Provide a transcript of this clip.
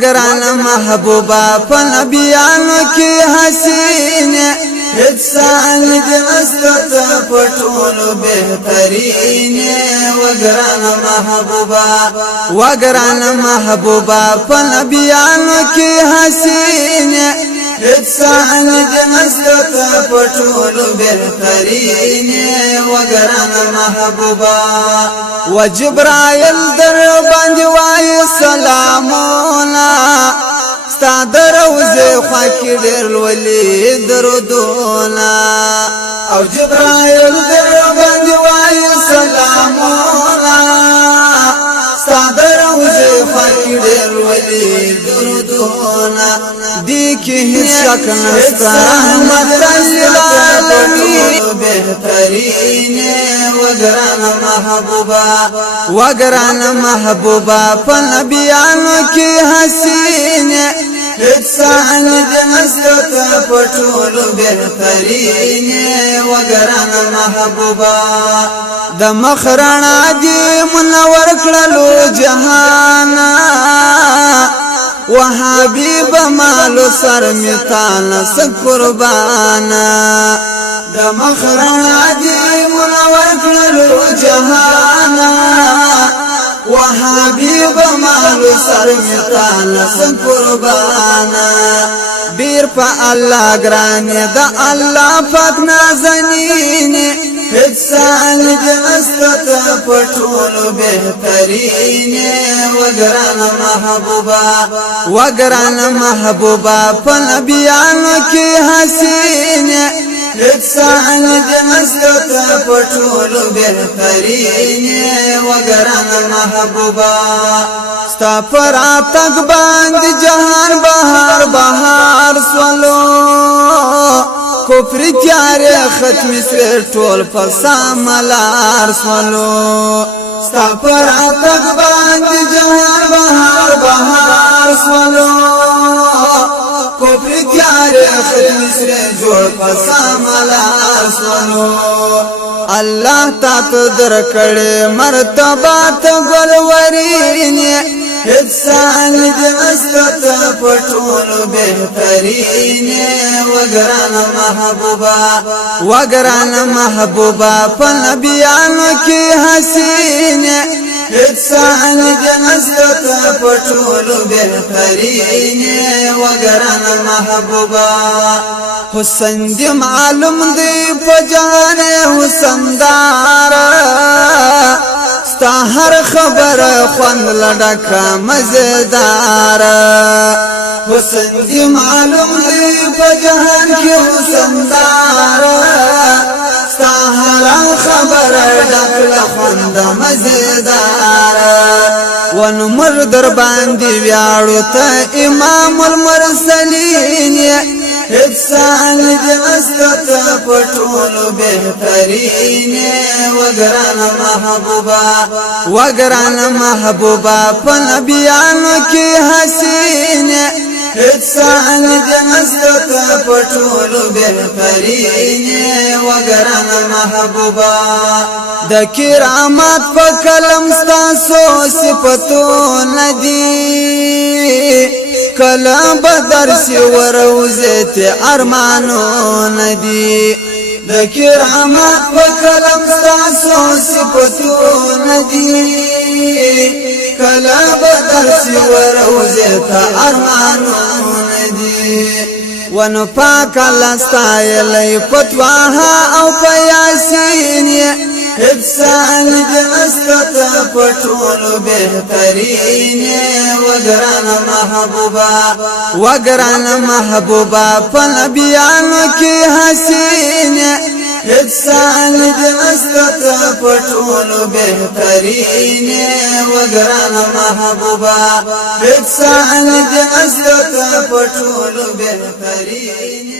وگران محبوبا پا نبیانو کی حسین حدثان دنستت پٹولو بہترین وگران محبوبا پا نبیانو کی حسین حدثان دنستت پٹولو بہترین وگران محبوبا و جبرائیل در باندوائی سلامونا ستا دروزی خواکی دیر الولی درودونا او جبرائیل در باندوائی سلامونا ستا دروزی خواکی دیر الولی درودونا دیکی هیچ شک نستا رحمتا للعالمین بہترین وگران محبوبا پا نبیانو کی حسین حدثان دنستت پٹولو بہترین وگران محبوبا دا مخرانا دی منور کللو جہانا و حبیب مالو سر میتانا سقربانا دا مخرانا دی منور کللو جہانا و حبیب مالو سر میتانا سقربانا بیر پا اللہ گرانی دا اللہ پاک نازنین حدثان دنستت پٹولو بہترین وگران محبوبا پا نبیانو کی حسین حدثان دنستت پٹولو بہترین وگران محبوبا ستا پر آتک باند جہان بہار بہار سولو کفر تیارے ختمی سویر ٹول پسا ملار سولو ستا پر آتک باند جہان بہار بہار سولو کفر تیارے ختمی سویر جوڑ پسا ملار سولو اللہ تا تو در کڑے مرتبات گلورین حدثان دنستت پٹولو بہترین وگران محبوبا پا نبیانو کی حسین حدثان دنستت پٹولو بہترین وگران محبوبا حسن دی معلوم دی پجان حسن دارا ستا ہر خبر خوند لڈکا مزیدار حسن دی معلوم دی بجہان کی حسن دار ستا ہر خبر ڈکلا خوند مزیدار ونمر در باندی ویاڑو تا امام المرسلین حدثان دنستت پٹولو بہترین وگران محبوبا پا نبیانو کی حسین حدثان دنستت پٹولو بہترین وگران محبوبا دا کرامات پا کلم ستاسو صفتو ندی کلا بدر سی وروزت ارمانو ندی دا کرامات پا کلم ستاسو صفتو ندی کلا بدر سی وروزت ارمانو ندی ونو پاک اللہ ستایلی پتواها او پیاسین حدثان دنستت پٹولو بہترین وگران محبوبا پا نبیانو کی حسین حدثان دنستت پٹولو بہترین وگران محبوبا حدثان دنستت پٹولو بہترین